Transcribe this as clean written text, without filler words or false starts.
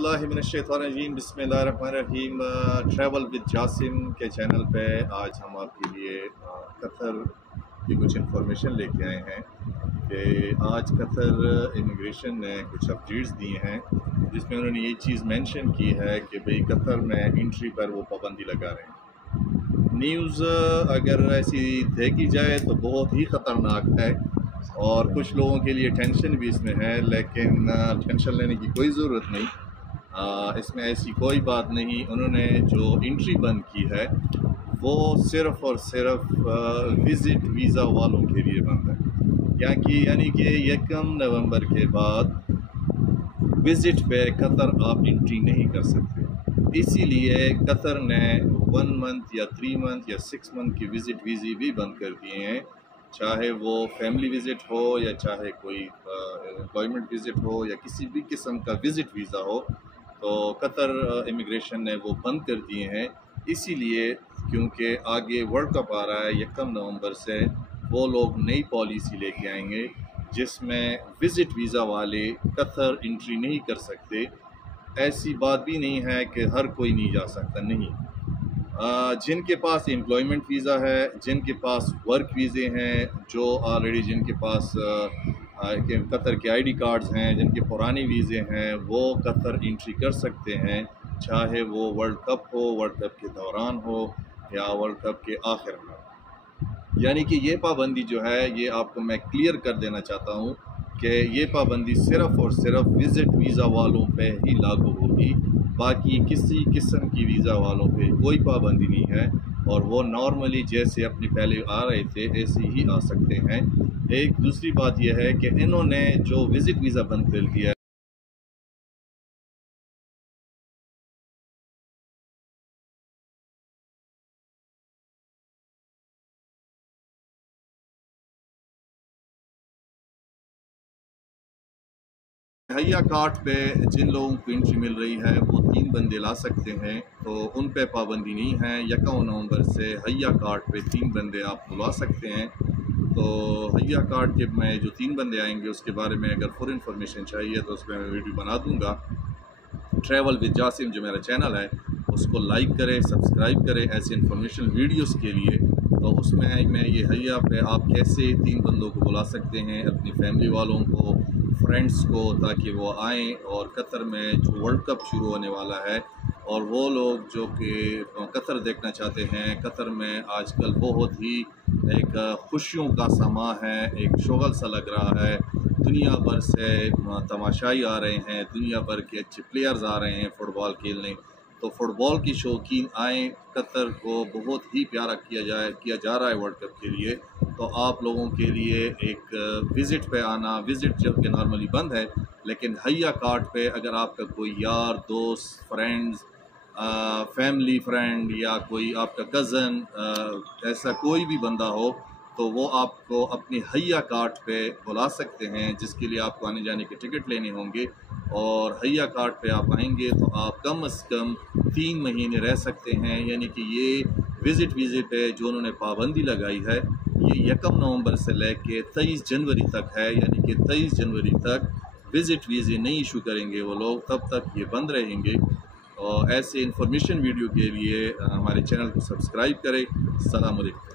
बिस्मिल्लाहिर्रहमानिर्रहीम बिस्मिल्लाहिर्रहमानिर्रहीम। Travel with Jasim के चैनल पे आज हम आपके लिए कतर की कुछ इन्फॉर्मेशन लेके आए हैं कि आज कतर इमिग्रेशन ने कुछ अपडेट्स दिए हैं जिसमें उन्होंने ये चीज़ मेंशन की है कि भाई कतर में एंट्री पर वो पाबंदी लगा रहे हैं। न्यूज़ अगर ऐसी देखी जाए तो बहुत ही ख़तरनाक है और कुछ लोगों के लिए टेंशन भी इसमें है, लेकिन टेंशन लेने की कोई ज़रूरत नहीं। इसमें ऐसी कोई बात नहीं। उन्होंने जो एंट्री बंद की है वो सिर्फ़ और सिर्फ विज़िट वीज़ा वालों के लिए बंद है, यानी कि 1 नवंबर के बाद विज़िट पे कतर आप एंट्री नहीं कर सकते। इसीलिए कतर ने 1 मंथ या 3 मंथ या 6 मंथ की विज़िट वीज़े भी बंद कर दिए हैं, चाहे वो फैमिली विज़िट हो या चाहे कोई एम्प्लॉयमेंट विज़िट हो या किसी भी किस्म का विज़िट वीज़ा हो। तो कतर इमिग्रेशन ने वो बंद कर दिए हैं, इसीलिए क्योंकि आगे वर्ल्ड कप आ रहा है। 1 नवंबर से वो लोग नई पॉलिसी लेके आएंगे जिसमें विज़िट वीज़ा वाले कतर एंट्री नहीं कर सकते। ऐसी बात भी नहीं है कि हर कोई नहीं जा सकता, नहीं। जिनके पास एम्प्लॉयमेंट वीज़ा है, जिनके पास वर्क वीज़े हैं, जो ऑलरेडी जिनके पास कतर के आईडी कार्ड्स हैं, जिनके पुराने वीज़े हैं, वो कतर एंट्री कर सकते हैं, चाहे वो वर्ल्ड कप हो, वर्ल्ड कप के दौरान हो या वर्ल्ड कप के आखिर में। यानी कि ये पाबंदी जो है ये आपको मैं क्लियर कर देना चाहता हूँ कि ये पाबंदी सिर्फ़ और सिर्फ विज़िट वीज़ा वालों पे ही लागू होगी, बाकी किसी किस्म की वीज़ा वालों पे कोई पाबंदी नहीं है और वो नॉर्मली जैसे अपने पहले आ रहे थे ऐसे ही आ सकते हैं। एक दूसरी बात यह है कि इन्होंने जो विज़िट वीज़ा बंद कर दिया है हया कार्ड पे जिन लोगों को एंट्री मिल रही है वो 3 बंदे ला सकते हैं, तो उन पे पाबंदी नहीं है। 1 नवंबर से हया कार्ड पे 3 बंदे आप बुला सकते हैं। तो हया कार्ड के में जो 3 बंदे आएंगे उसके बारे में अगर फुल इन्फॉर्मेशन चाहिए तो उस पर मैं वीडियो बना दूंगा। ट्रैवल विद जासिम जो मेरा चैनल है उसको लाइक करें, सब्सक्राइब करें ऐसे इन्फॉर्मेशन वीडियोस के लिए। तो उसमें मैं ये हया पे आप कैसे 3 बंदों को बुला सकते हैं, अपनी फैमिली वालों को, फ्रेंड्स को, ताकि वो आएँ और कतर में जो वर्ल्ड कप शुरू होने वाला है और वो लोग जो कि कतर देखना चाहते हैं। कतर में आजकल बहुत ही एक खुशियों का समा है, एक शोगल सा लग रहा है। दुनिया भर से तमाशाई आ रहे हैं, दुनिया भर के अच्छे प्लेयर्स आ रहे हैं फ़ुटबॉल खेलने। तो फ़ुटबॉल की शौकीन आएँ, कतर को बहुत ही प्यारा किया जा रहा है वर्ल्ड कप के लिए। तो आप लोगों के लिए एक विज़िट पे आना, विज़िट जबकि नॉर्मली बंद है, लेकिन हया कार्ड पे अगर आपका कोई यार दोस्त, फ्रेंड्स, फैमिली फ्रेंड या कोई आपका कज़न, ऐसा कोई भी बंदा हो तो वो आपको अपने हया कार्ड पे बुला सकते हैं, जिसके लिए आपको आने जाने के टिकट लेने होंगे। और हया कार्ड पे आप आएंगे तो आप कम से कम 3 महीने रह सकते हैं। यानी कि ये विज़िट वीज़े पे जो उन्होंने पाबंदी लगाई है ये 1 नवंबर से लेके 23 जनवरी तक है। यानी कि 23 जनवरी तक विज़िट वीज़े नहीं इशू करेंगे वो लोग, तब तक ये बंद रहेंगे। और ऐसे इन्फॉर्मेशन वीडियो के लिए हमारे चैनल को सब्सक्राइब करें। अस्सलाम वालेकुम।